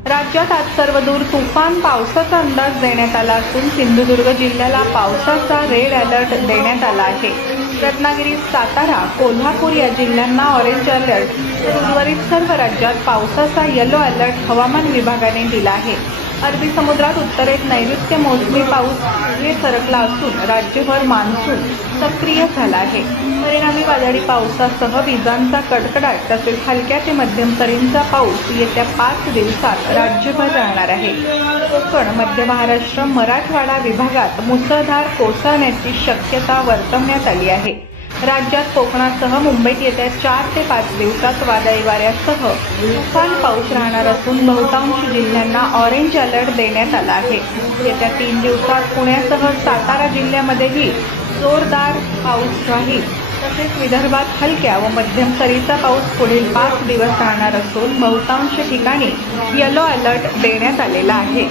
राज्यात आज सर्वदूर तुफान पावसाचा अंदाज देण्यात आला असून सिंधुदुर्ग जिल्ह्याला पावसाचा रेड अलर्ट देण्यात आला आहे। रत्नागिरी, सातारा, कोल्हापूर या जिल्ह्यांना ऑरेंज अलर्ट तर उर्वरित सर्व राज्यात पावसाचा येलो अलर्ट हवामान विभागाने दिला आहे। अरबी समुद्रात उत्तरेत नैऋत्य मोसमी पाऊस पुढे सरकला असून राज्यभर मान्सून सक्रिय झाला आहे। परिणामी वादळी पावसासह विजांचा कडकडाट तसेच हलक्या ते मध्यम सरींचा पाऊस येत्या 5 दिवसात राज्यभर राहणार आहे। कोकण, मध्य महाराष्ट्र, मराठवाडा विभागात मुसळधार कोसळण्याची शक्यता वर्तवण्यात आली आहे। राज्यात कोकणासह मुंबईत येत्या 4 ते 5 दिवसात वादळी वाऱ्यासह तुफान पाऊस राहणार असून बहुतांश जिल्ह्यांना ऑरेंज अलर्ट देण्यात आला आहे। येत्या 3 दिवसात पुण्यासह सातारा जिल्ह्यामध्येही जोरदार पाऊस राहील। तसेच विदर्भात हलक्या व मध्यम सरीचा पाऊस पुढील 5 दिवस राहणार असून बहुतांश ठिकाणी येलो अलर्ट देण्यात आलेला आहे।